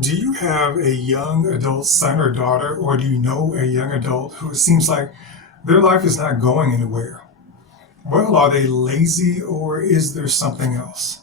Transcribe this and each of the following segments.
Do you have a young adult son or daughter, or do you know a young adult who it seems like their life is not going anywhere? Well, are they lazy or is there something else?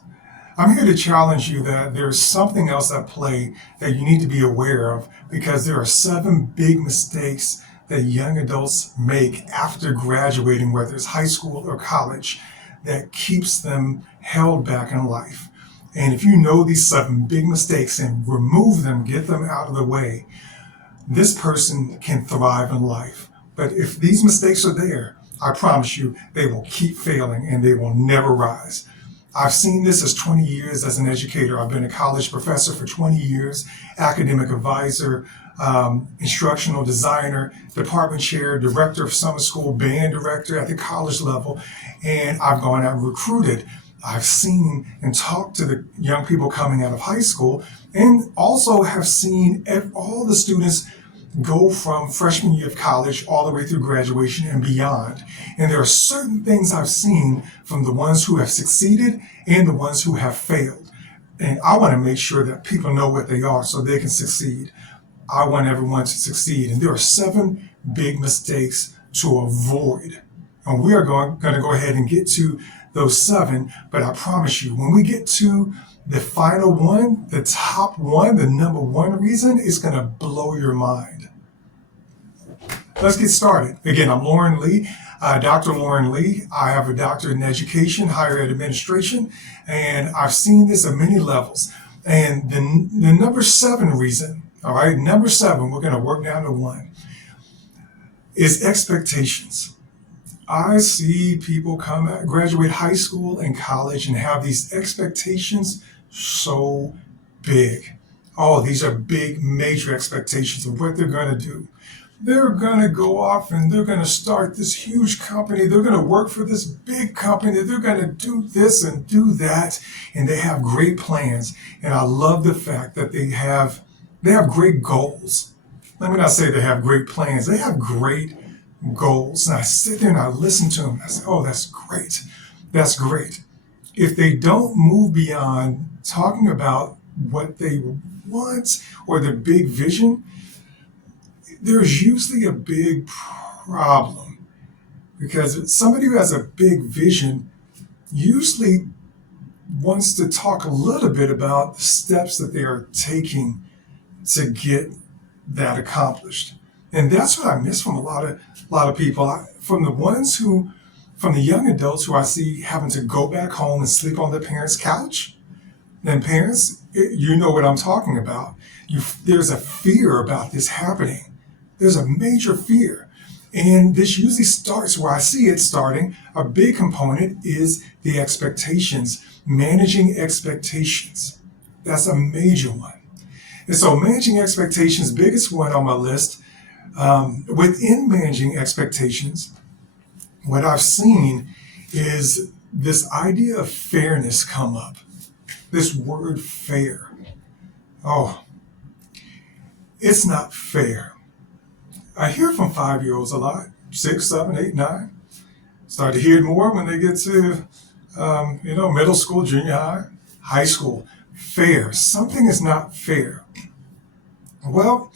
I'm here to challenge you that there's something else at play that you need to be aware of because there are seven big mistakes that young adults make after graduating, whether it's high school or college, that keeps them held back in life. And if you know these seven big mistakes and remove them, get them out of the way, this person can thrive in life. But if these mistakes are there, I promise you, they will keep failing and they will never rise. I've seen this as 20 years as an educator. I've been a college professor for 20 years, academic advisor, instructional designer, department chair, director of summer school, band director at the college level, and I've gone out and recruited. I've seen and talked to the young people coming out of high school and also have seen all the students go from freshman year of college all the way through graduation and beyond. And there are certain things I've seen from the ones who have succeeded and the ones who have failed. And I want to make sure that people know what they are so they can succeed. I want everyone to succeed. And there are seven big mistakes to avoid. And we are going to go ahead and get to those seven. But I promise you, when we get to the final one, the top one, the number one reason is going to blow your mind. Let's get started. Again, I'm Lorne Lee, Dr. Lorne Lee. I have a doctorate in education, higher ed administration, and I've seen this at many levels. And the number seven reason, all right, number seven, we're going to work down to one, is expectations. I see people graduate high school and college and have these expectations so big. Oh, these are big, major expectations of what they're going to do. They're going to go off and they're going to start this huge company. They're going to work for this big company. They're going to do this and do that. And they have great plans. And I love the fact that they have great goals. Let me not say they have great plans. They have great goals. And I sit there and I listen to them. And I say, oh, that's great. That's great. If they don't move beyond talking about what they want or their big vision, there's usually a big problem because somebody who has a big vision usually wants to talk a little bit about the steps that they are taking to get that accomplished. And that's what I miss from a lot of people. From the young adults who I see having to go back home and sleep on their parents' couch. And parents, you know what I'm talking about. There's a fear about this happening. There's a major fear. And this usually starts where I see it starting. A big component is the expectations, managing expectations. That's a major one. And so managing expectations, biggest one on my list. Within managing expectations, what I've seen is this idea of fairness come up. This word fair. Oh, it's not fair. I hear from 5-year-olds a lot, 6, 7, 8, 9. Start to hear it more when they get to, middle school, junior high, high school. Fair. Something is not fair. Well,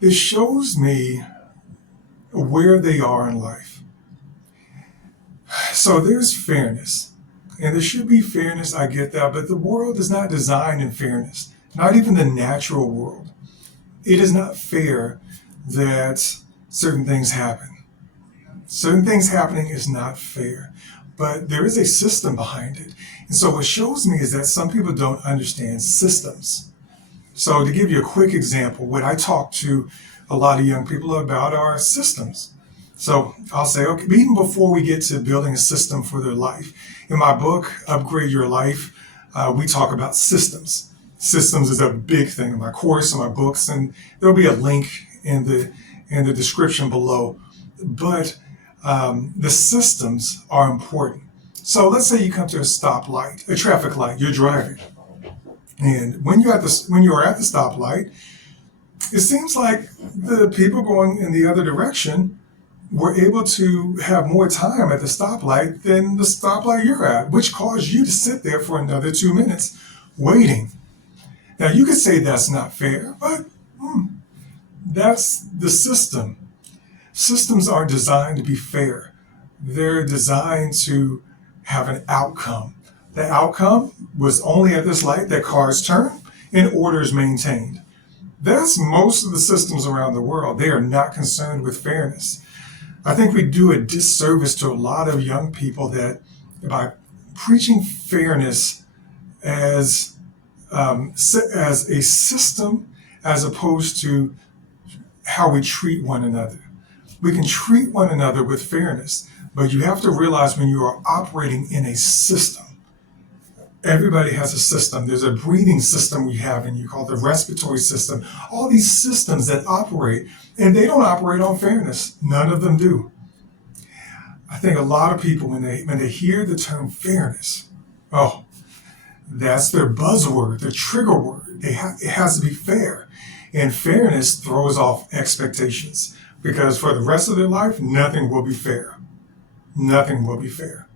this shows me where they are in life. So there's fairness. And there should be fairness, I get that, but the world is not designed in fairness, not even the natural world. It is not fair that certain things happen. Certain things happening is not fair, but there is a system behind it. And so what shows me is that some people don't understand systems. So to give you a quick example, what I talk to a lot of young people about are systems. So I'll say, okay, even before we get to building a system for their life, in my book, Upgrade Your Life, we talk about systems. Systems is a big thing in my course, in my books, and there'll be a link in the description below. But the systems are important. So let's say you come to a stoplight, a traffic light, you're driving. And when you are at the stoplight, it seems like the people going in the other direction were able to have more time at the stoplight than the stoplight you're at, which caused you to sit there for another 2 minutes waiting. Now, you could say that's not fair, but that's the system. Systems are designed to be fair. They're designed to have an outcome. The outcome was only at this light that cars turn and order is maintained. That's most of the systems around the world. They are not concerned with fairness. I think we do a disservice to a lot of young people that by preaching fairness as as a system as opposed to how we treat one another. We can treat one another with fairness, but you have to realize when you are operating in a system, everybody has a system. There's a breathing system we have in you called the respiratory system. All these systems that operate, and they don't operate on fairness. None of them do. I think a lot of people, when they hear the term fairness, oh, that's their buzzword, their trigger word. It has to be fair. And fairness throws off expectations because for the rest of their life, nothing will be fair. Nothing will be fair.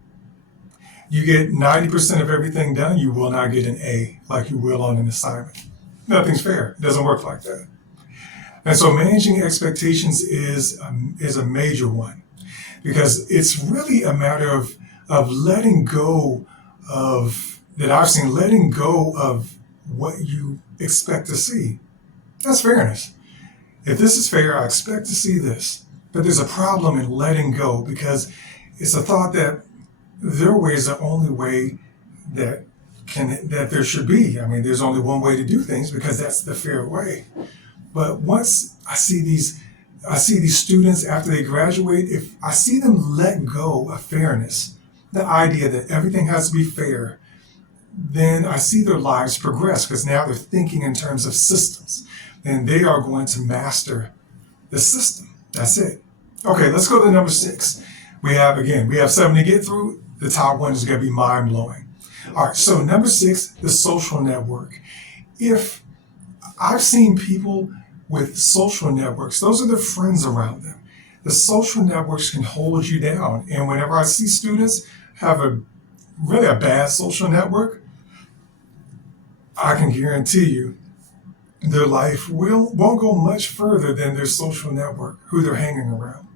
You get 90% of everything done, you will not get an A like you will on an assignment. Nothing's fair. It doesn't work like that. And so managing expectations is a major one because it's really a matter of letting go of, that I've seen, letting go of what you expect to see. That's fairness. If this is fair, I expect to see this. But there's a problem in letting go because it's a thought that their way is the only way that there should be. I mean, there's only one way to do things because that's the fair way. But once I see these students after they graduate, if I see them let go of fairness, the idea that everything has to be fair, then I see their lives progress because now they're thinking in terms of systems and they are going to master the system. That's it. Okay, let's go to number 6. We have 7 to get through. The top one is going to be mind-blowing. All right, so number 6, the social network. If I've seen people with social networks, those are the friends around them. The social networks can hold you down. And whenever I see students have a bad social network, I can guarantee you their life won't go much further than their social network, who they're hanging around.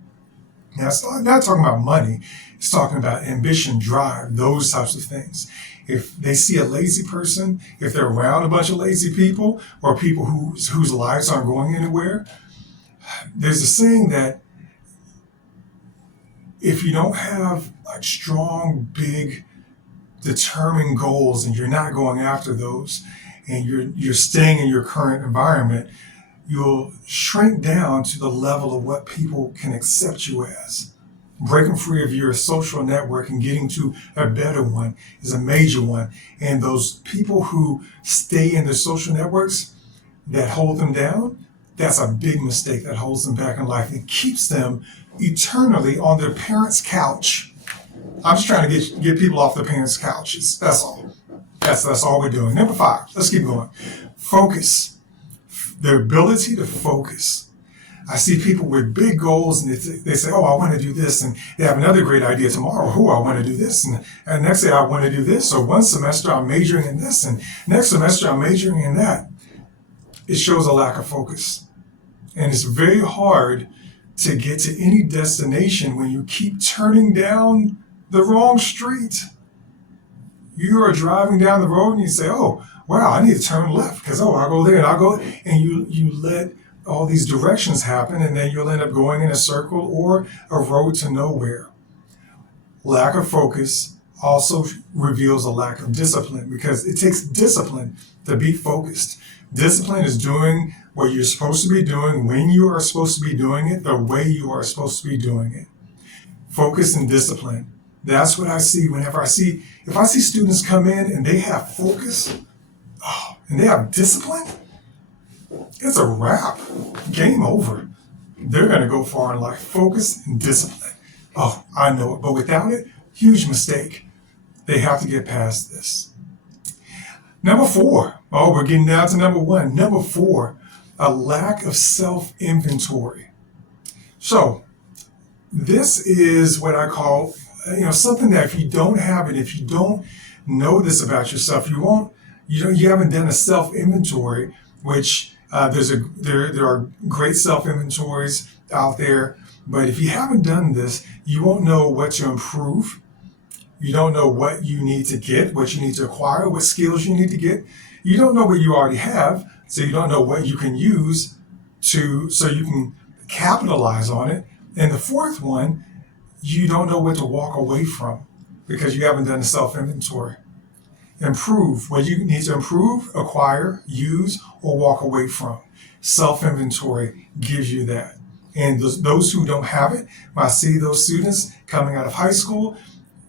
Now, it's not talking about money. It's talking about ambition, drive, those types of things. If they see a lazy person, if they're around a bunch of lazy people or people whose lives aren't going anywhere, there's a saying that if you don't have like strong, big, determined goals and you're not going after those and you're staying in your current environment, you'll shrink down to the level of what people can accept you as. Breaking free of your social network and getting to a better one is a major one. And those people who stay in their social networks that hold them down, that's a big mistake that holds them back in life and keeps them eternally on their parents' couch. I'm just trying to get people off their parents' couches. That's all. That's all we're doing. Number 5, let's keep going. Focus. Their ability to focus. I see people with big goals and they say, oh, I want to do this. And they have another great idea tomorrow. Oh, I want to do this. And next day I want to do this. So one semester I'm majoring in this. And next semester I'm majoring in that. It shows a lack of focus. And it's very hard to get to any destination when you keep turning down the wrong street. You are driving down the road and you say, oh, wow, I need to turn left because, I'll go there and I'll go. And you let all these directions happen and then you'll end up going in a circle or a road to nowhere. Lack of focus also reveals a lack of discipline because it takes discipline to be focused. Discipline is doing what you're supposed to be doing when you are supposed to be doing it, the way you are supposed to be doing it. Focus and discipline. That's what I see if I see students come in and they have focus, and they have discipline, it's a wrap. Game over. They're going to go far in life. Focus and discipline. Oh, I know it. But without it, huge mistake. They have to get past this. Number 4. Oh, we're getting down to number 1. Number 4, a lack of self-inventory. So this is what I call, something that if you don't have it, if you don't know this about yourself, you won't You haven't done a self inventory, which there are great self inventories out there. But if you haven't done this, you won't know what to improve. You don't know what you need to get, what you need to acquire, what skills you need to get. You don't know what you already have, so you don't know what you can use so you can capitalize on it. And the fourth one, you don't know what to walk away from because you haven't done a self inventory. Improve what you need to improve, acquire, use, or walk away from. Self inventory gives you that. And those who don't have it, when I see those students coming out of high school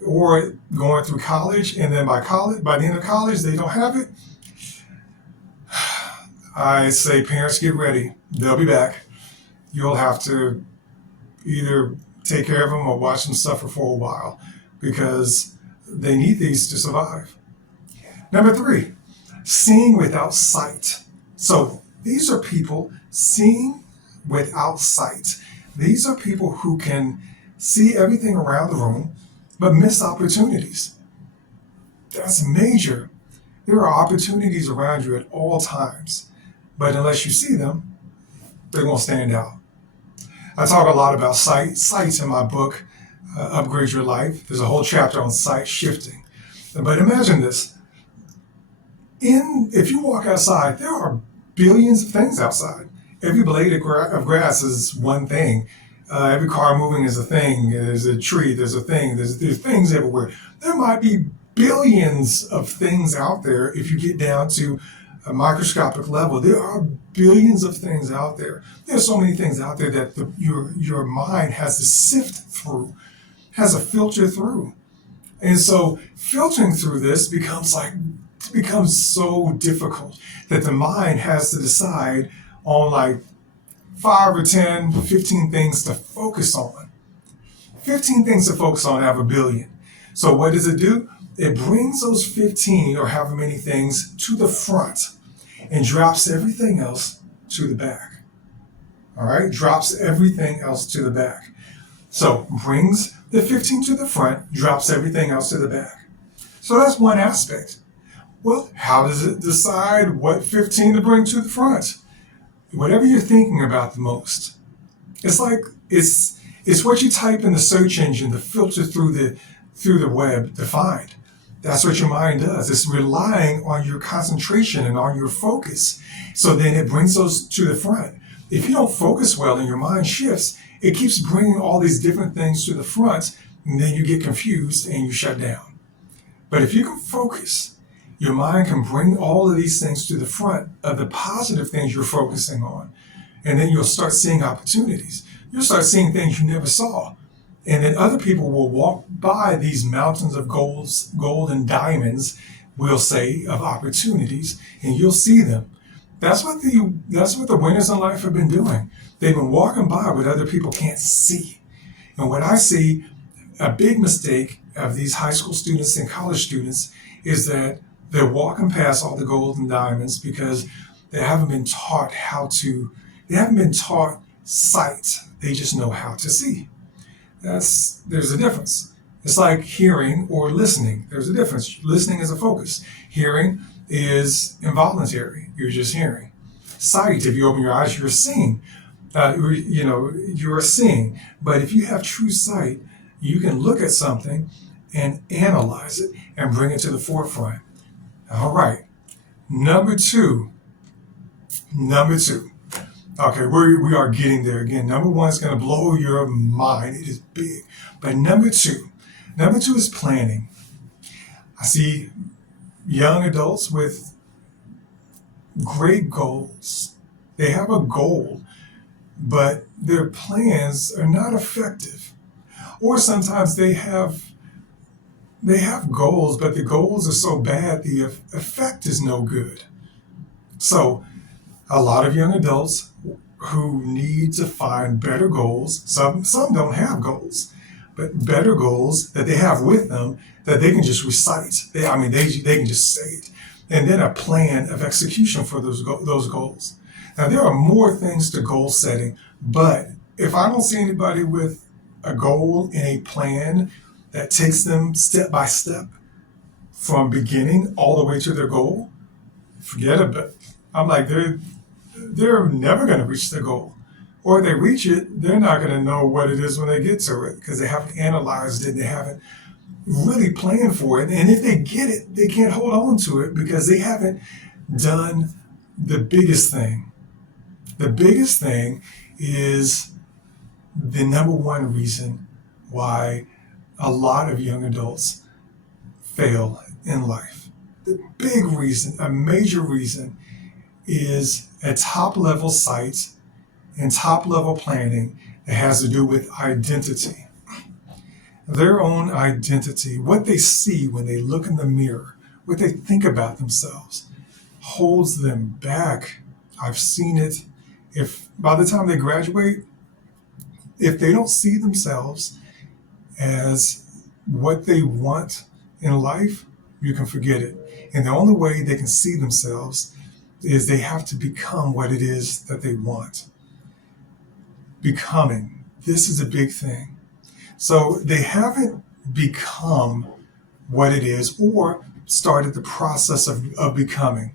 or going through college, and then by the end of college, they don't have it, I say, parents, get ready. They'll be back. You'll have to either take care of them or watch them suffer for a while because they need these to survive. Number 3, seeing without sight. So these are people seeing without sight. These are people who can see everything around the room but miss opportunities. That's major. There are opportunities around you at all times, but unless you see them, they won't stand out. I talk a lot about sight in my book, Upgrade Your Life. There's a whole chapter on sight shifting. But imagine this. If you walk outside, there are billions of things outside. Every blade of grass is one thing. Every car moving is a thing. There's a tree, there's a thing. There's things everywhere. There might be billions of things out there if you get down to a microscopic level. There are billions of things out there. There's so many things out there that your mind has to sift through, has to filter through. And so filtering through this becomes so difficult that the mind has to decide on like 5 or 10, 15 things to focus on. 15 things to focus on out of a billion. So what does it do? It brings those 15 or however many things to the front and drops everything else to the back. All right? Drops everything else to the back. So brings the 15 to the front, drops everything else to the back. So that's one aspect. Well, how does it decide what 15 to bring to the front? Whatever you're thinking about the most. It's like it's what you type in the search engine to filter through the web to find. That's what your mind does. It's relying on your concentration and on your focus. So then it brings those to the front. If you don't focus well and your mind shifts, it keeps bringing all these different things to the front, and then you get confused and you shut down. But if you can focus, your mind can bring all of these things to the front of the positive things you're focusing on. And then you'll start seeing opportunities. You'll start seeing things you never saw. And then other people will walk by these mountains of gold and diamonds, we'll say, of opportunities, and you'll see them. That's what the winners in life have been doing. They've been walking by what other people can't see. And what I see, a big mistake of these high school students and college students is that they're walking past all the gold and diamonds because they haven't been taught sight. They just know how to see. There's a difference. It's like hearing or listening. There's a difference. Listening is a focus. Hearing is involuntary. You're just hearing. Sight, if you open your eyes, you're seeing. You're seeing. But if you have true sight, you can look at something and analyze it and bring it to the forefront. All right. Number two. Okay, we are getting there again. Number 1 is going to blow your mind. It is big. But number two is planning. I see young adults with great goals. They have a goal, but their plans are not effective. Or sometimes they have goals, but the goals are so bad the effect is no good. So a lot of young adults who need to find better goals, some don't have goals, but better goals that they have with them that they can just recite. They can just say it. And then a plan of execution for those goals. Now, there are more things to goal setting, but if I don't see anybody with a goal and a plan that takes them step by step from beginning all the way to their goal, forget about it. I'm like, they're never going to reach the goal. Or if they reach it, they're not going to know what it is when they get to it because they haven't analyzed it. They haven't really planned for it. And if they get it, they can't hold on to it because they haven't done the biggest thing. The biggest thing is the number one reason why a lot of young adults fail in life. The big reason, a major reason, is a top level site and top level planning that has to do with identity. Their own identity, what they see when they look in the mirror, what they think about themselves, holds them back. I've seen it. If by the time they graduate, if they don't see themselves as what they want in life, you can forget it. And the only way they can see themselves is they have to become what it is that they want. Becoming. This is a big thing. So they haven't become what it is or started the process of becoming.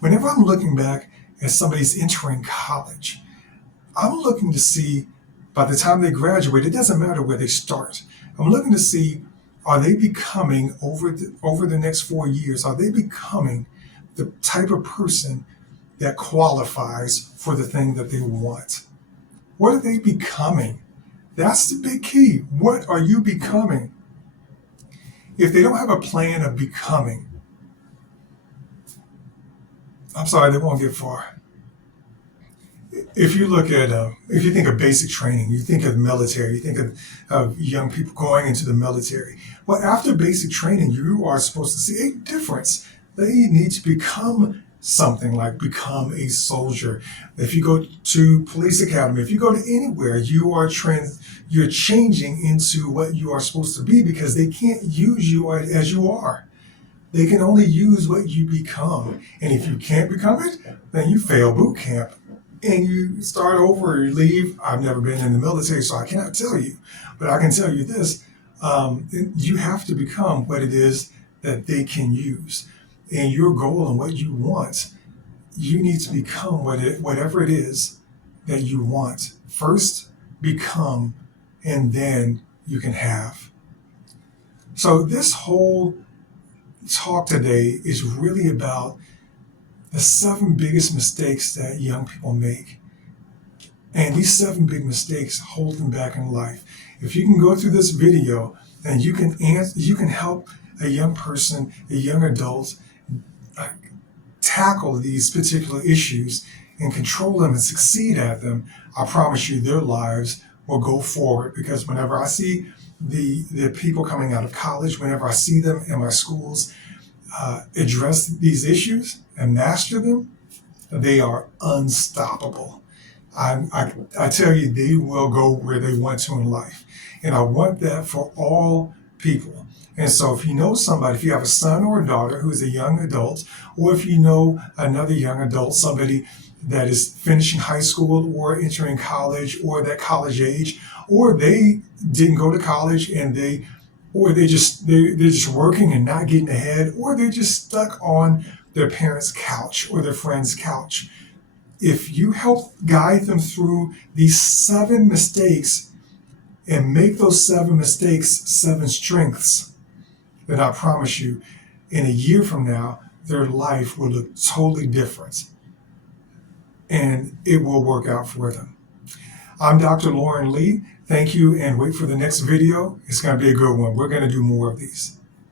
Whenever I'm looking back at somebody's entering college, I'm looking to see by the time they graduate, it doesn't matter where they start. I'm looking to see, are they becoming over the next 4 years, are they becoming the type of person that qualifies for the thing that they want? What are they becoming? That's the big key. What are you becoming? If they don't have a plan of becoming, I'm sorry, they won't get far. If you look at, if you think of basic training, you think of military, you think of young people going into the military. Well, after basic training, you are supposed to see a difference. They need to become something, like become a soldier. If you go to police academy, if you go to anywhere, you're changing into what you are supposed to be because they can't use you as you are. They can only use what you become. And if you can't become it, then you fail boot camp and you start over or you leave. I've never been in the military, so I cannot tell you, but I can tell you this. You have to become what it is that they can use. And your goal and what you want, you need to become whatever it is that you want. First, become, and then you can have. So this whole talk today is really about the 7 biggest mistakes that young people make. And these 7 big mistakes hold them back in life. If you can go through this video and you can help a young person, a young adult, tackle these particular issues and control them and succeed at them, I promise you their lives will go forward. Because whenever I see the people coming out of college, whenever I see them in my schools address these issues and master them, they are unstoppable. I tell you, they will go where they want to in life. And I want that for all people. And so if you know somebody, if you have a son or a daughter who is a young adult, or if you know another young adult, somebody that is finishing high school or entering college or that college age, or they didn't go to college and they're just working and not getting ahead, or they're just stuck on their parents' couch or their friend's couch. If you help guide them through these 7 mistakes and make those 7 mistakes 7 strengths, then I promise you, in a year from now, their life will look totally different and it will work out for them. I'm Dr. Lorne Lee. Thank you, and wait for the next video. It's going to be a good one. We're going to do more of these.